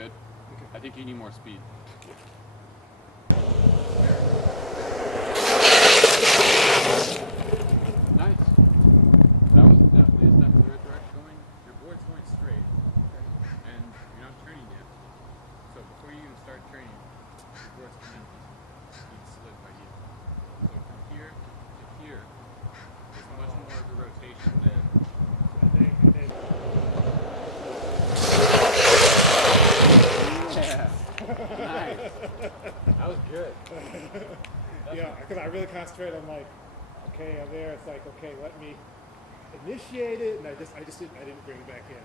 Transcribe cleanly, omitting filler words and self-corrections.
good. Okay. I think you need more speed. Nice. That is definitely the right direction going. Your board's going straight, and you're not turning yet. So before you even start turning, your board's kind of being slid by you. So from here to here is much more of a rotation than. Yeah. Nice. That was good. Yeah, because I really concentrate on like, okay, I'm there. It's like, okay, let me initiate it, and I didn't bring it back in.